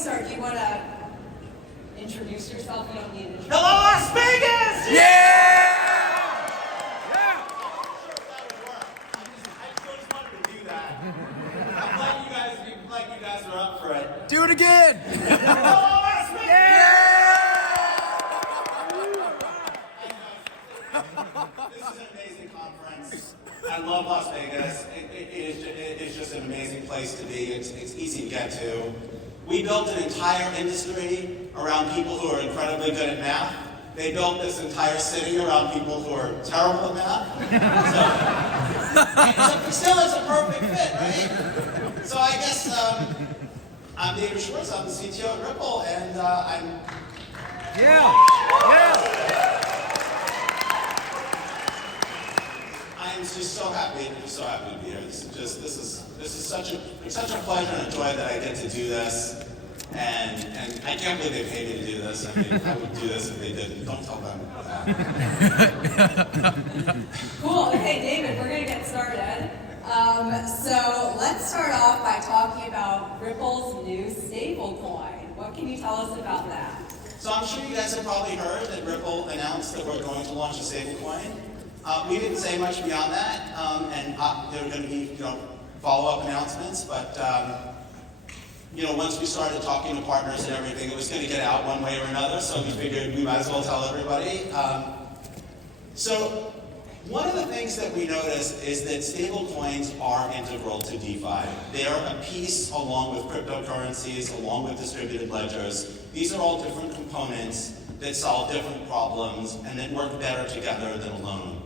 start, do you want to introduce yourself? You don't need an introduction. Hello, Las Vegas! Yeah! Do it again! This is an amazing conference. I love Las Vegas. It is just an amazing place to be. It's easy to get to. We built an entire industry around people who are incredibly good at math. They built this entire city around people who are terrible at math. So, still, it's a perfect fit, right? So I guess I'm David Schwartz. I'm the CTO at Ripple, and I'm. I'm just so happy to be here. This is such a pleasure and a joy that I get to do this, and I can't believe they paid me to do this. I mean, I would do this if they didn't. Don't tell them that. Cool. Okay, David, we're gonna get started. So let's start off by talking about Ripple's new stablecoin. What can you tell us about that? So I'm sure you guys have probably heard that Ripple announced that we're going to launch a stablecoin. We didn't say much beyond that, and there were going to be, follow-up announcements. But once we started talking to partners and everything, it was going to get out one way or another. So we figured we might as well tell everybody. So one of the things that we noticed is that stablecoins are integral to DeFi. They are a piece, along with cryptocurrencies, along with distributed ledgers. These are all different components that solve different problems and that work better together than alone.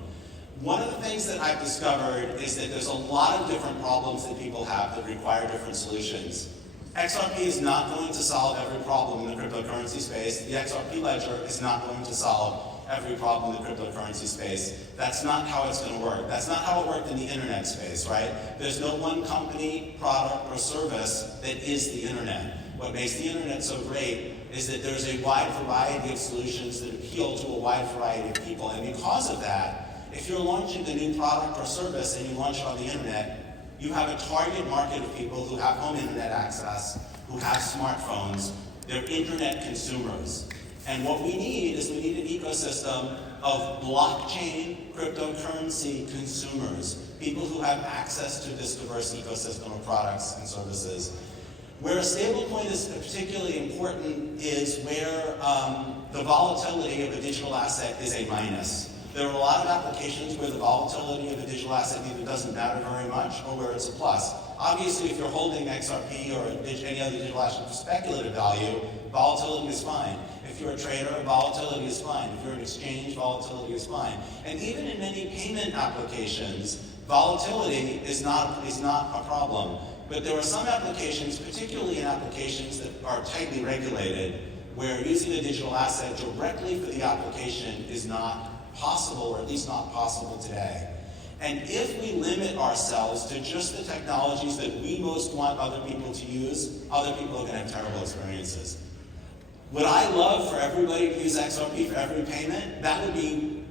One of the things that I've discovered is that there's a lot of different problems that people have that require different solutions. XRP is not going to solve every problem in the cryptocurrency space. The XRP Ledger is not going to solve every problem in the cryptocurrency space. That's not how it's going to work. That's not how it worked in the internet space, right? There's no one company, product, or service that is the internet. What makes the internet so great is that there's a wide variety of solutions that appeal to a wide variety of people. And because of that, if you're launching a new product or service and you launch it on the internet, you have a target market of people who have home internet access, who have smartphones. They're internet consumers. And what we need is we need an ecosystem of blockchain cryptocurrency consumers, people who have access to this diverse ecosystem of products and services. Where a stablecoin is particularly important is where the volatility of a digital asset is a minus. There are a lot of applications where the volatility of a digital asset either doesn't matter very much or where it's a plus. Obviously, if you're holding XRP or any other digital asset for speculative value, volatility is fine. If you're a trader, volatility is fine. If you're an exchange, volatility is fine. And even in many payment applications, volatility is not a problem. But there are some applications, particularly in applications that are tightly regulated, where using a digital asset directly for the application is not possible, or at least not possible today. And if we limit ourselves to just the technologies that we most want other people to use, other people are going to have terrible experiences. Would I love for everybody to use XRP for every payment? That would be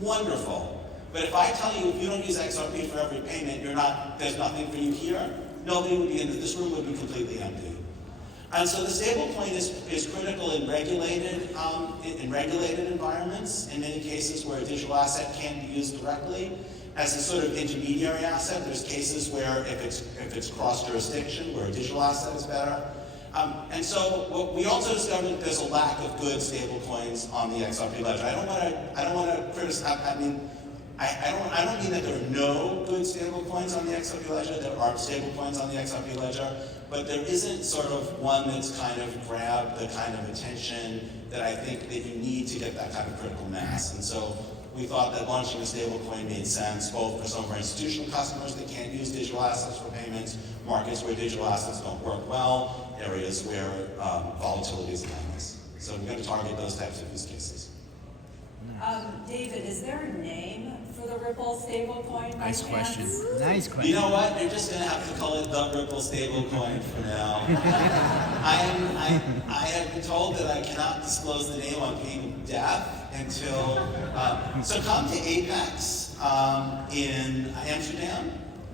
wonderful. But if I tell you if you don't use XRP for every payment, there's nothing for you here, nobody would be in this room would be completely empty. And so the stablecoin is critical in regulated environments, in many cases where a digital asset can't be used directly. As a sort of intermediary asset, there's cases where if it's cross-jurisdiction, where a digital asset is better. And so what we also discovered there's a lack of good stablecoins on the XRP Ledger. I don't want to criticize. I mean, I don't mean that there are no good stablecoins on the XRP Ledger. There are stablecoins on the XRP Ledger, but there isn't sort of one that's kind of grabbed the kind of attention that I think that you need to get that kind of critical mass. And so we thought that launching a stablecoin made sense, both for some of our institutional customers that can't use digital assets for payments, markets where digital assets don't work well, areas where volatility is minus. So we're going to target those types of use cases. David, is there a name for the Ripple stablecoin? Nice question. Nice question. You know what? You're just going to have to call it the Ripple stablecoin for now. I have been told that I cannot disclose the name on pain of death until. So come to Apex in Amsterdam.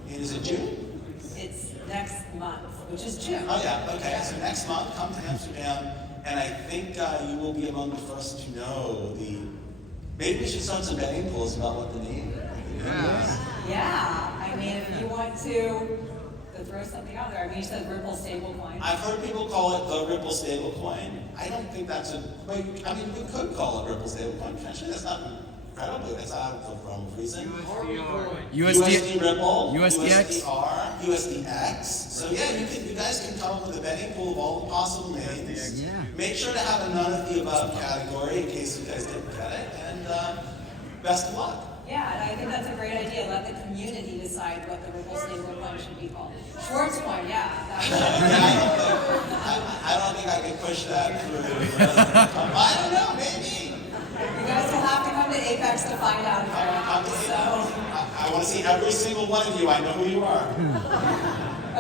Is it June? It's next month. which is June. Oh yeah, okay, so next month, come to Amsterdam, and I think you will be among the first to know maybe we should start some betting pools about what the name is. Yeah, I mean, if you want to throw something out there, I mean, you said Ripple Stablecoin. I've heard people call it the Ripple Stablecoin. I don't think that's we could call it Ripple Stablecoin. Potentially, that's not incredibly, that's out of the realm of reason. USD Ripple, USDX. USDR, USDX. So yeah, you guys can come up with a betting pool of all the possible names. Yeah. Make sure to have a none of the above category in case you guys didn't get it. And best of luck. Yeah, and I think that's a great idea. Let the community decide what the Ripple Stablecoin should be called. Schwartz coin, yeah. I don't think I can push that through. I don't know, maybe. You guys will have to come to Apex to find out apparently. So. I want to see every single one of you. I know who you are.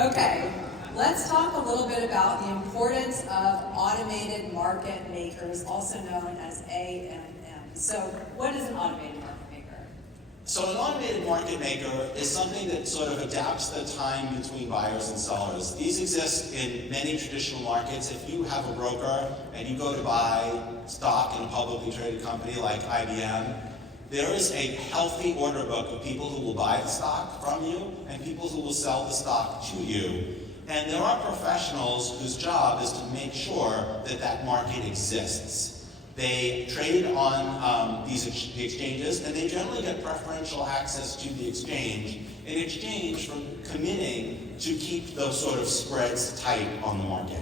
Okay, let's talk a little bit about the importance of automated market makers, also known as AMM. So what is an automated market maker? So an automated market maker is something that sort of adapts the time between buyers and sellers. These exist in many traditional markets. If you have a broker and you go to buy stock in a publicly traded company like IBM, there is a healthy order book of people who will buy the stock from you and people who will sell the stock to you. And there are professionals whose job is to make sure that that market exists. They trade on these exchanges, and they generally get preferential access to the exchange in exchange for committing to keep those sort of spreads tight on the market.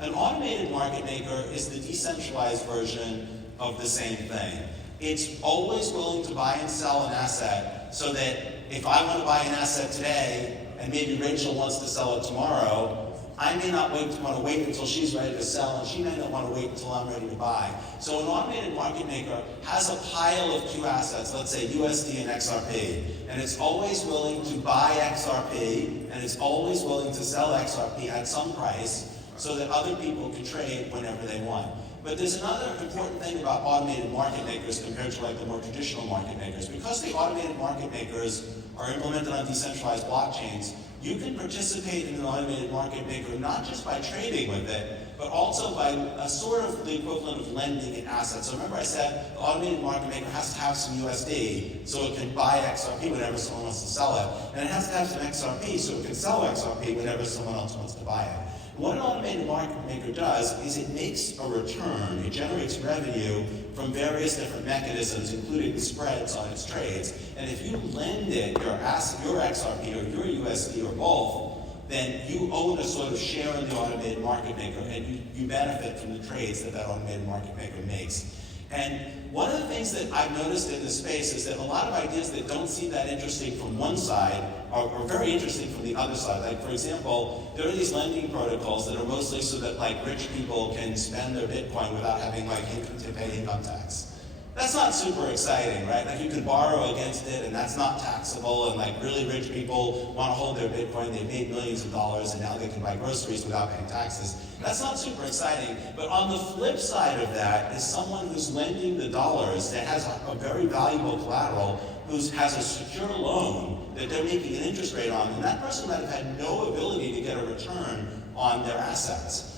An automated market maker is the decentralized version of the same thing. It's always willing to buy and sell an asset so that if I want to buy an asset today, and maybe Rachel wants to sell it tomorrow, I may not want to wait until she's ready to sell, and she may not want to wait until I'm ready to buy. So an automated market maker has a pile of two assets, let's say USD and XRP, and it's always willing to buy XRP, and it's always willing to sell XRP at some price so that other people can trade whenever they want. But there's another important thing about automated market makers compared to like the more traditional market makers. Because the automated market makers are implemented on decentralized blockchains, you can participate in an automated market maker not just by trading with it, but also by a sort of the equivalent of lending in assets. So remember I said the automated market maker has to have some USD so it can buy XRP whenever someone wants to sell it. And it has to have some XRP so it can sell XRP whenever someone else wants to buy it. What an automated market maker does is it makes a return. It generates revenue from various different mechanisms, including the spreads on its trades. And if you lend it your XRP or your USD or both, then you own a sort of share in the automated market maker, and you benefit from the trades that automated market maker makes. And one of the things that I've noticed in this space is that a lot of ideas that don't seem that interesting from one side are very interesting from the other side. Like, for example, there are these lending protocols that are mostly so that like rich people can spend their Bitcoin without having like to pay income tax. That's not super exciting, right? Like you can borrow against it and that's not taxable, and like really rich people want to hold their Bitcoin, they've made millions of dollars and now they can buy groceries without paying taxes. That's not super exciting. But on the flip side of that is someone who's lending the dollars that has a very valuable collateral, who has a secure loan that they're making an interest rate on, and that person might have had no ability to get a return on their assets.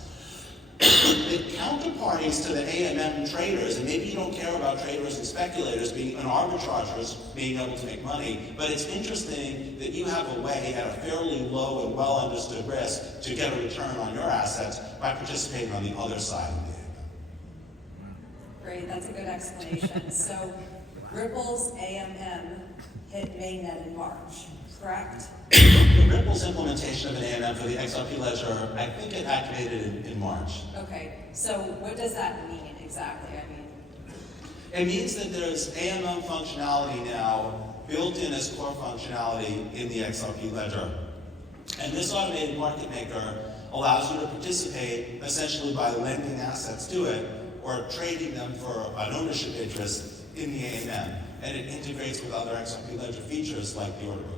The counterparties to the AMM traders, and maybe you don't care about traders and speculators being and arbitrageurs being able to make money, but it's interesting that you have a way at a fairly low and well understood risk to get a return on your assets by participating on the other side of the AMM. Great, that's a good explanation. So Ripple's AMM hit mainnet in March, correct? Ripple's implementation of an AMM for the XRP Ledger, I think it activated in March. Okay, so what does that mean exactly? I mean, it means that there's AMM functionality now built in as core functionality in the XRP Ledger. And this automated market maker allows you to participate essentially by lending assets to it or trading them for an ownership interest in the AMM. And it integrates with other XRP Ledger features like the order book.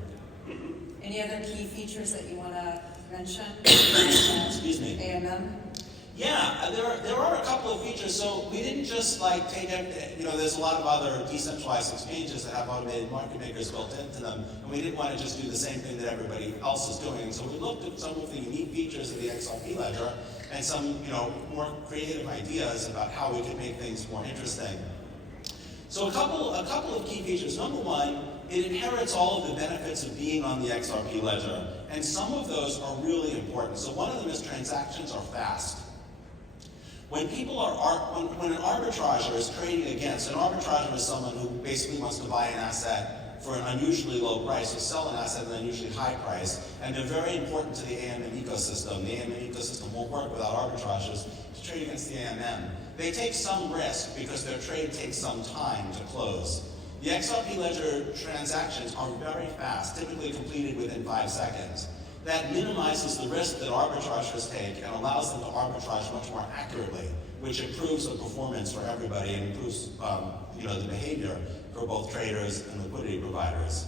any other key features that you want to mention? Excuse me. AMM? Yeah, there are a couple of features. So we didn't just like take it, there's a lot of other decentralized exchanges that have automated market makers built into them, and we didn't want to just do the same thing that everybody else is doing. And so we looked at some of the unique features of the XRP Ledger and some, more creative ideas about how we could make things more interesting. So a couple of key features. Number one, it inherits all of the benefits of being on the XRP Ledger, and some of those are really important. So one of them is transactions are fast. When when an arbitrager is trading against, an arbitrager is someone who basically wants to buy an asset for an unusually low price or sell an asset at an unusually high price, and they're very important to the AMM ecosystem. The AMM ecosystem won't work without arbitragers to trade against the AMM. They take some risk because their trade takes some time to close. The XRP Ledger transactions are very fast, typically completed within 5 seconds. That minimizes the risk that arbitragers take and allows them to arbitrage much more accurately, which improves the performance for everybody and improves the behavior for both traders and liquidity providers.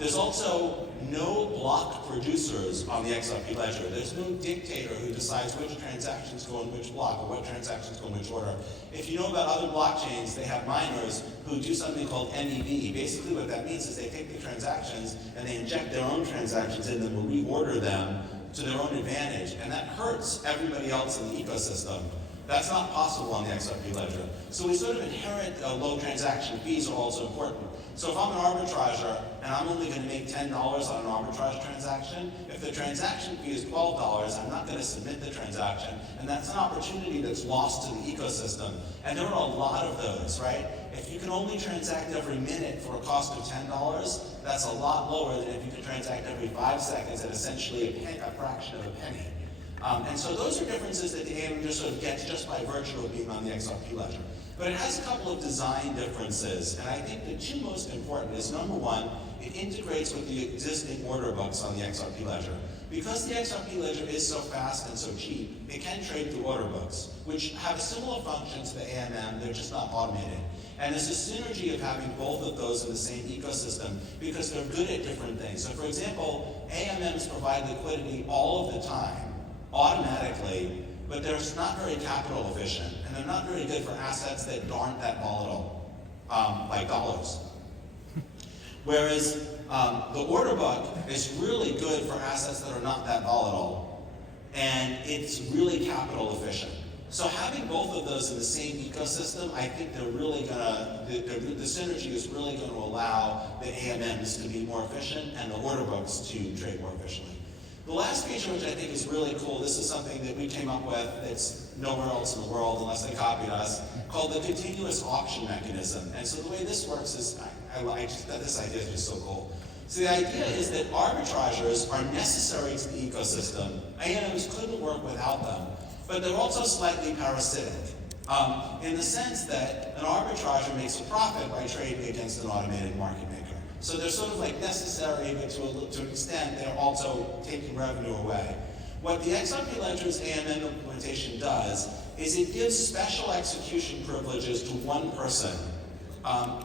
There's also no block producers on the XRP Ledger. There's no dictator who decides which transactions go in which block or what transactions go in which order. If you know about other blockchains, they have miners who do something called MEV. Basically what that means is they take the transactions and they inject their own transactions in them or reorder them to their own advantage, and that hurts everybody else in the ecosystem. That's not possible on the XRP Ledger. So we sort of inherit low transaction fees are also important. So if I'm an arbitrager and I'm only going to make $10 on an arbitrage transaction, if the transaction fee is $12, I'm not going to submit the transaction, and that's an opportunity that's lost to the ecosystem. And there are a lot of those, right? If you can only transact every minute for a cost of $10, that's a lot lower than if you can transact every 5 seconds at essentially a fraction of a penny. And so those are differences that the AMM just sort of gets just by virtue of being on the XRP Ledger. But it has a couple of design differences, and I think the two most important is, number one, it integrates with the existing order books on the XRP Ledger. Because the XRP Ledger is so fast and so cheap, it can trade through order books, which have a similar function to the AMM, they're just not automated. And there's a synergy of having both of those in the same ecosystem because they're good at different things. So for example, AMMs provide liquidity all of the time, automatically, but they're not very capital efficient, and they're not very good for assets that aren't that volatile, like dollars. Whereas the order book is really good for assets that are not that volatile, and it's really capital efficient. So having both of those in the same ecosystem, I think they're really gonna, the synergy is really going to allow the AMMs to be more efficient and the order books to trade more efficiently. The last feature, which I think is really cool, this is something that we came up with that's nowhere else in the world unless they copied us, called the continuous auction mechanism. And so the way this works is, I just thought this idea is just so cool. So the idea is that arbitragers are necessary to the ecosystem. AMMs couldn't work without them, but they're also slightly parasitic. In the sense that an arbitrager makes a profit by trading against an automated market maker. So they're sort of like necessary, but to an extent, they're also taking revenue away. What the XRP Ledger's AMM implementation does is it gives special execution privileges to one person.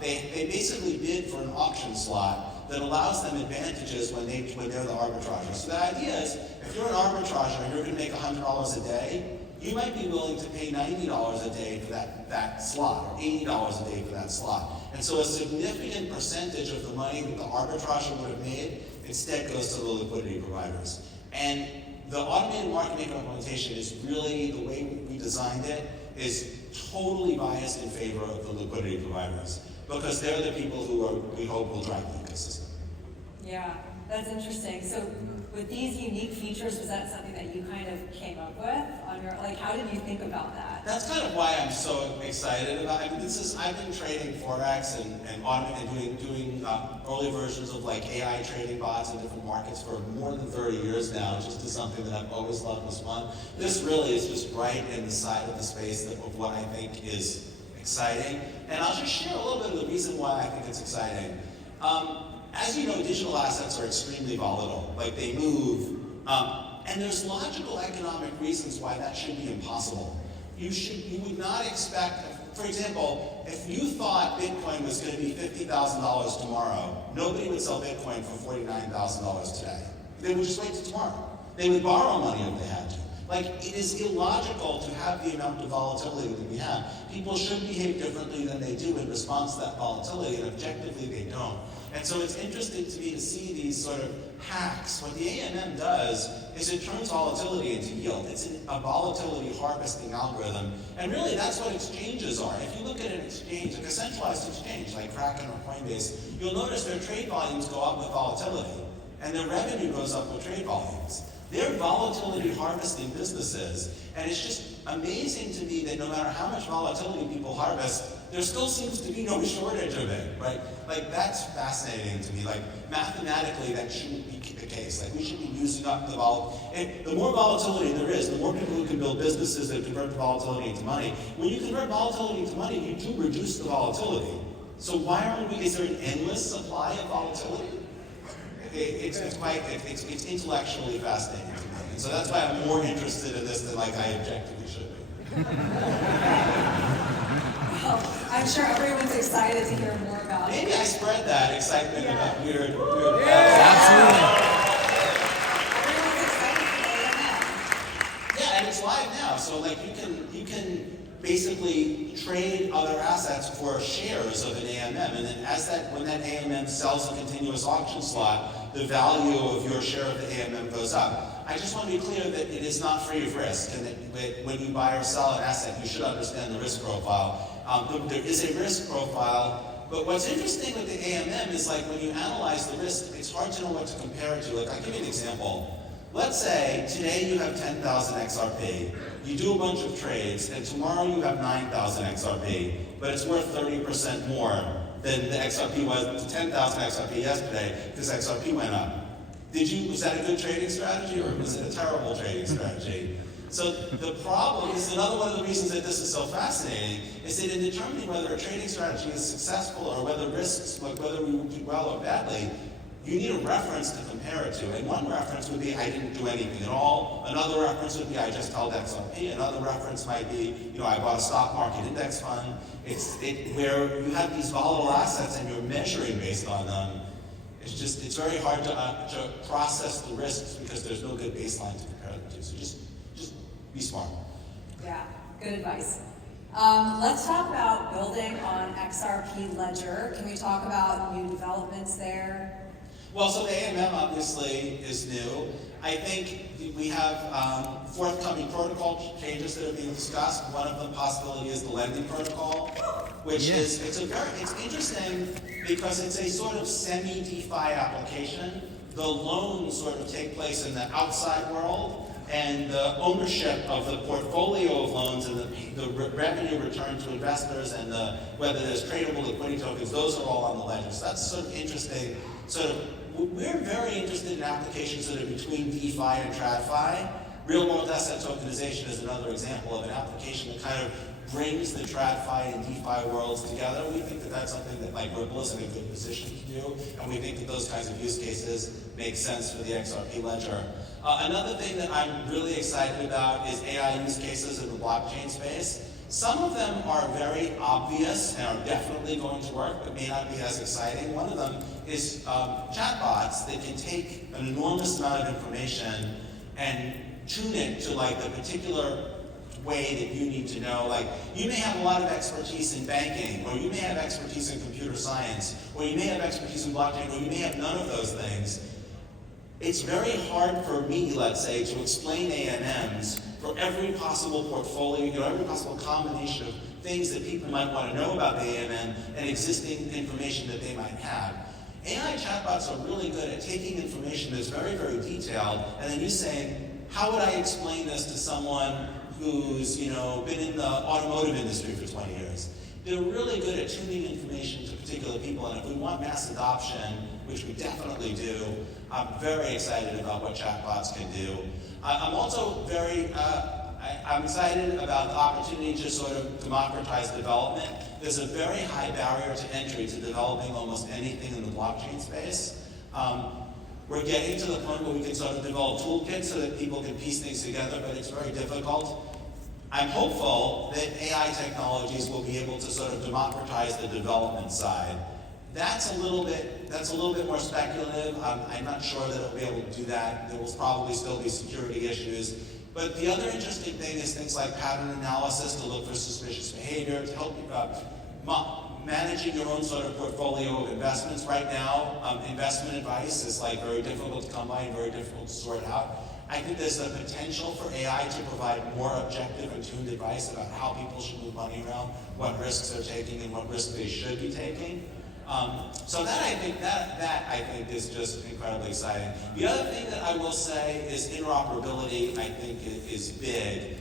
They basically bid for an auction slot that allows them advantages when they're the arbitrager. So the idea is, if you're an arbitrager and you're going to make $100 a day, you might be willing to pay $90 a day for that slot, or $80 a day for that slot. And so a significant percentage of the money that the arbitrager would have made instead goes to the liquidity providers. And the automated market maker implementation is really, the way we designed it, is totally biased in favor of the liquidity providers, because they're the people who we hope will drive the ecosystem. Yeah, that's interesting. So with these unique features, was that something that you kind of came up with on your, like, how did you think about that? That's kind of why I'm so excited about it. I mean, I've been trading Forex and doing early versions of like AI trading bots in different markets for more than 30 years now. It just is something that I've always loved was fun. This really is just right in the side of the space of what I think is exciting. And I'll just share a little bit of the reason why I think it's exciting. As you know, digital assets are extremely volatile. Like, they move. And there's logical economic reasons why that should be impossible. You would not expect, for example, if you thought Bitcoin was going to be $50,000 tomorrow, nobody would sell Bitcoin for $49,000 today. They would just wait till tomorrow. They would borrow money if they had to. Like, it is illogical to have the amount of volatility that we have. People should behave differently than they do in response to that volatility, and objectively they don't. And so it's interesting to me to see these sort of hacks. What the AMM does is it turns volatility into yield. It's a volatility harvesting algorithm. And really that's what exchanges are. If you look at an exchange, like a centralized exchange, like Kraken or Coinbase, you'll notice their trade volumes go up with volatility, and their revenue goes up with trade volumes. They're volatility harvesting businesses, and it's just amazing to me that no matter how much volatility people harvest, there still seems to be no shortage of it, right? Like, that's fascinating to me. Like, mathematically, that shouldn't be the case. Like, we should be using up the the more volatility there is, the more people who can build businesses that convert the volatility into money. When you convert volatility into money, you do reduce the volatility. So why aren't we, is there an endless supply of volatility? It's intellectually fascinating to me. And so that's why I'm more interested in this than like I objectively should be. Well, I'm sure everyone's excited to hear more about it. Maybe I spread that excitement about weird Absolutely. Everyone's excited for AMM. Yeah, and it's live now. So like you can basically trade other assets for shares of an AMM, and then when that AMM sells a continuous auction slot, the value of your share of the AMM goes up. I just want to be clear that it is not free of risk, and that when you buy or sell an asset, you should understand the risk profile. There is a risk profile, but what's interesting with the AMM is like when you analyze the risk, it's hard to know what to compare it to. Like, I'll give you an example. Let's say today you have 10,000 XRP, you do a bunch of trades, and tomorrow you have 9,000 XRP, but it's worth 30% more than the XRP was, the 10,000 XRP yesterday, because XRP went up. Was that a good trading strategy, or was it a terrible trading strategy? So the problem is, another one of the reasons that this is so fascinating, is that in determining whether a trading strategy is successful or whether risks, like whether we do well or badly, you need a reference to compare it to. And one reference would be, I didn't do anything at all. Another reference would be, I just held XRP. Another reference might be, I bought a stock market index fund. Where you have these volatile assets and you're measuring based on them. It's very hard to process the risks because there's no good baseline to compare them to. So just be smart. Yeah, good advice. Let's talk about building on XRP Ledger. Can we talk about new developments there? Well, so the AMM obviously is new. I think we have forthcoming protocol changes that are being discussed. One of the possibility is the lending protocol, which is it's interesting because it's a sort of semi-DeFi application. The loans sort of take place in the outside world, and the ownership of the portfolio of loans and the revenue return to investors and whether there's tradable liquidity tokens, those are all on the ledger. So that's sort of interesting. We're very interested in applications that are between DeFi and TradFi. Real world asset tokenization is another example of an application that kind of brings the TradFi and DeFi worlds together. We think that that's something that like Ripple is in a good position to do, and we think that those kinds of use cases make sense for the XRP Ledger. Another thing that I'm really excited about is AI use cases in the blockchain space. Some of them are very obvious and are definitely going to work, but may not be as exciting. One of them is chatbots that can take an enormous amount of information and tune it to like the particular way that you need to know. Like, you may have a lot of expertise in banking, or you may have expertise in computer science, or you may have expertise in blockchain, or you may have none of those things. It's very hard for me, let's say, to explain AMMs for every possible portfolio, every possible combination of things that people might want to know about the AMM and existing information that they might have. AI chatbots are really good at taking information that's very, very detailed, and then you saying, how would I explain this to someone who's been in the automotive industry for 20 years? They're really good at tuning information to particular people, and if we want mass adoption, which we definitely do, I'm very excited about what chatbots can do. I'm also I'm excited about the opportunity to sort of democratize development. There's a very high barrier to entry to developing almost anything in the blockchain space. We're getting to the point where we can sort of develop toolkits so that people can piece things together, but it's very difficult. I'm hopeful that AI technologies will be able to sort of democratize the development side. That's a little bit more speculative. I'm not sure that it'll be able to do that. There will probably still be security issues. But the other interesting thing is things like pattern analysis to look for suspicious behavior, to help you managing your own sort of portfolio of investments. Right now, investment advice is like very difficult to come by and very difficult to sort out. I think there's the potential for AI to provide more objective and tuned advice about how people should move money around, what risks they're taking, and what risks they should be taking. So that I think is just incredibly exciting. The other thing that I will say is interoperability. I think is big.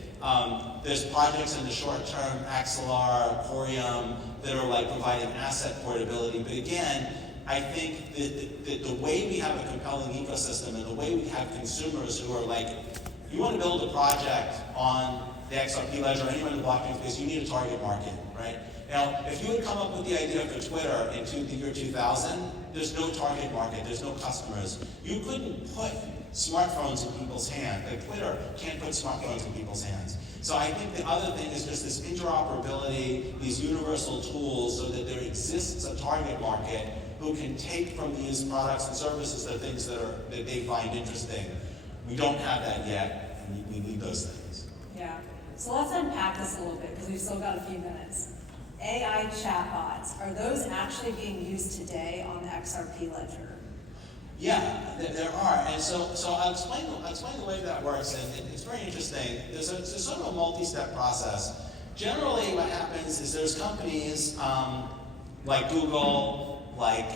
There's projects in the short term, Axelar, Corium, that are like providing asset portability. But again, I think that the way we have a compelling ecosystem and the way we have consumers who are like, you want to build a project on the XRP Ledger or anywhere in the blockchain space, you need a target market, right? Now, if you had come up with the idea for Twitter in the year 2000, there's no target market, there's no customers. You couldn't put smartphones in people's hands. Like Twitter can't put smartphones in people's hands. So I think the other thing is just this interoperability, these universal tools, so that there exists a target market who can take from these products and services the things that they find interesting. We don't have that yet, and we need those things. Yeah. So let's unpack this a little bit because we've still got a few minutes. AI chatbots, are those actually being used today on the XRP Ledger? Yeah, there are, and so I'll explain the way that works, and it's very interesting. There's sort of a multi-step process. Generally, what happens is there's companies like Google, like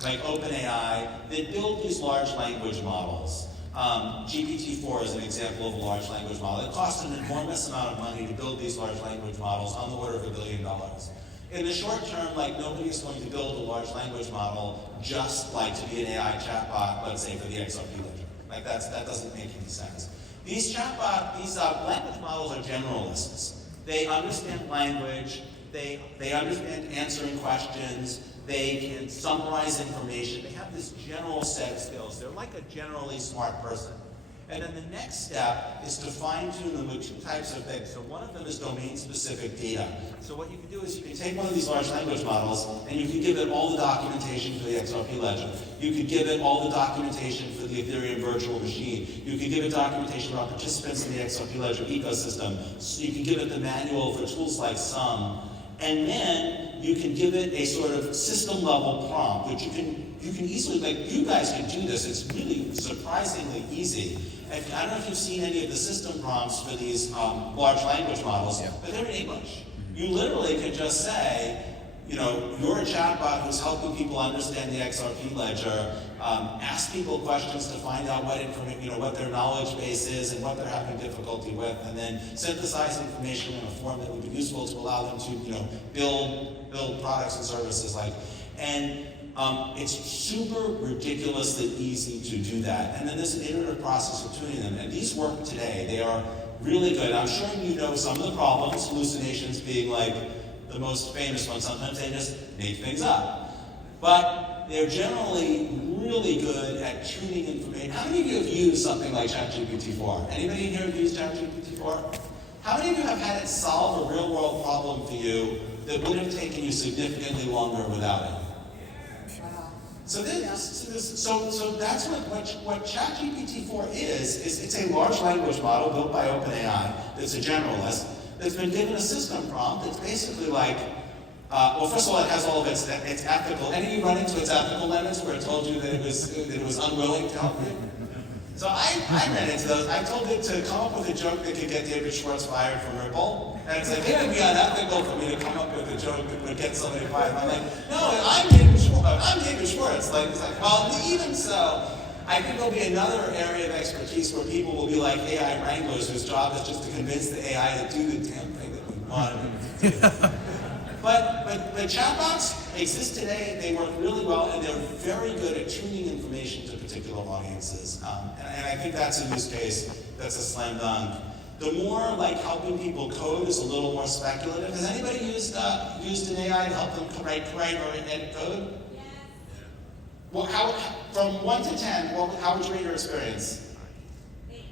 OpenAI, that build these large language models. GPT-4 is an example of a large language model. It costs an enormous amount of money to build these large language models, on the order of $1 billion. In the short term, like nobody's going to build a large language model just like to be an AI chatbot, let's say for the XRP Ledger. Like that doesn't make any sense. These language models are generalists. They understand language. They understand answering questions. They can summarize information. They have this general set of skills. They're like a generally smart person. And then the next step is to fine-tune them with two types of things. So one of them is domain-specific data. So what you can do is you can take one of these large language models and you can give it all the documentation for the XRP Ledger. You could give it all the documentation for the Ethereum virtual machine. You could give it documentation about participants in the XRP Ledger ecosystem. So you can give it the manual for tools like Sum. And then you can give it a sort of system-level prompt, which you can easily, like you guys can do this. It's really surprisingly easy. I don't know if you've seen any of the system prompts for these large language models, but they're in English. You literally can just say, you're a chatbot who's helping people understand the XRP Ledger, ask people questions to find out what information, what their knowledge base is and what they're having difficulty with, and then synthesize information in a form that would be useful to allow them to, build products and services it's super ridiculously easy to do that. And then there's an iterative process of tuning them. And these work today. They are really good. I'm sure you know some of the problems, hallucinations being like the most famous one. Sometimes they just make things up. But they're generally really good at tuning information. How many of you have used something like ChatGPT-4? Anybody in here have used ChatGPT-4? How many of you have had it solve a real-world problem for you that would have taken you significantly longer without it? So that's what ChatGPT-4 is it's a large language model built by OpenAI that's a generalist that's been given a system prompt that's basically like, first of all, it has all of its ethical. Any of you run into its ethical limits where it told you that it was unwilling to help you? So I ran into those. I told it to come up with a joke that could get David Schwartz fired from Ripple. And it's like, it would be unethical for me to come up with a joke that would get somebody fired. I'm like, no, I'm David Schwartz. It's like, well, even so, I think there'll be another area of expertise where people will be like AI wranglers whose job is just to convince the AI to do the damn thing that we want it to do. But chatbots exist today. They work really well, and they're very good at tuning information to particular audiences. And I think that's a use case that's a slam dunk. The more like helping people code is a little more speculative. Has anybody used an AI to help them write or edit code? Yes. Well, from 1 to 10, how would you rate your experience? 8.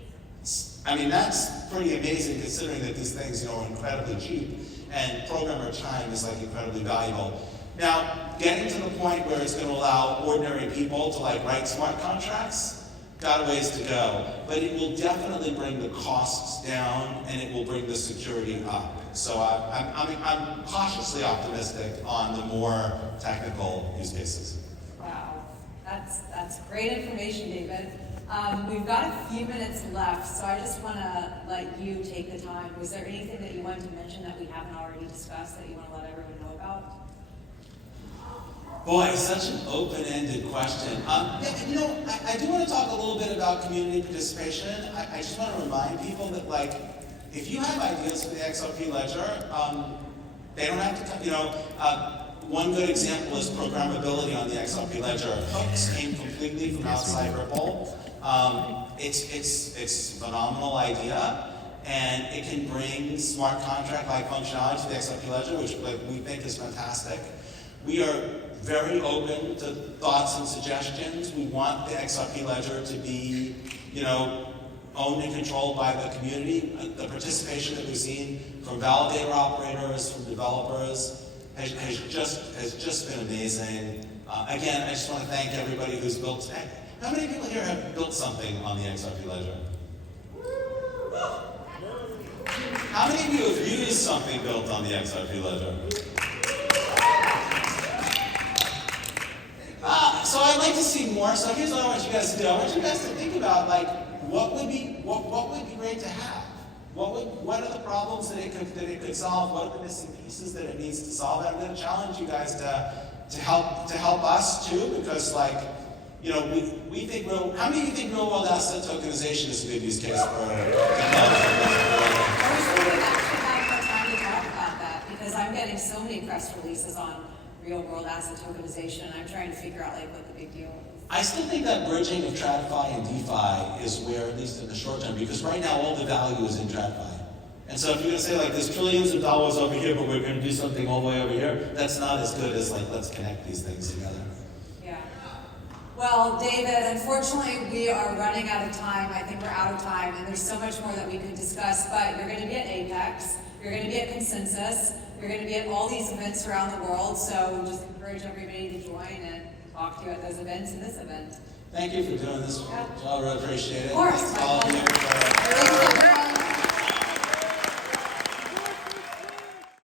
I mean, that's pretty amazing considering that these things are incredibly cheap. And programmer time is like incredibly valuable. Now, getting to the point where it's going to allow ordinary people to write smart contracts, got a ways to go, but it will definitely bring the costs down and it will bring the security up. So I'm cautiously optimistic on the more technical use cases. Wow, that's great information, David. We've got a few minutes left, so I just want to let you take the time. Was there anything that you wanted to mention that we haven't already discussed that you want to let everyone know about? Boy, such an open-ended question. Yeah, you know, I do want to talk a little bit about community participation. I just want to remind people that, like, if you have ideas for the XRP Ledger, they don't have to come, you know, one good example is programmability on the XRP Ledger. Hooks came completely from outside Ripple. It's a phenomenal idea, and it can bring smart contract-like functionality to the XRP Ledger, which we think is fantastic. We are very open to thoughts and suggestions. We want the XRP Ledger to be, you know, owned and controlled by the community. The participation that we've seen from validator operators, from developers, has just been amazing. Again, I just want to thank everybody who's built. How many people here have built something on the XRP Ledger? How many of you have used something built on the XRP Ledger? So I'd like to see more. So here's what I want you guys to do. I want you guys to think about, like, what would be great to have. What are the problems that it could solve? What are the missing pieces that it needs to solve? And I'm going to challenge you guys to help us too, because, like, you know, we think how many of you think real world asset tokenization is a good use case for technology? I wish we would actually have more time to talk about that, because I'm getting so many press releases on real world asset tokenization, and I'm trying to figure out, like, what the big deal is. I still think that bridging of TradFi and DeFi is where, at least in the short term, because right now all the value is in TradFi. And so if you're going to say, like, there's trillions of dollars over here, but we're going to do something all the way over here, that's not as good as, like, let's connect these things together. Yeah. Well, David, unfortunately, we are running out of time. I think we're out of time, and there's so much more that we could discuss, but you're going to be at Apex, you're going to be at Consensus, you're going to be at all these events around the world, so just encourage everybody to join and talk to you at those events and this event. Thank you for doing this. Yeah. I really appreciate it. Of course. All of you.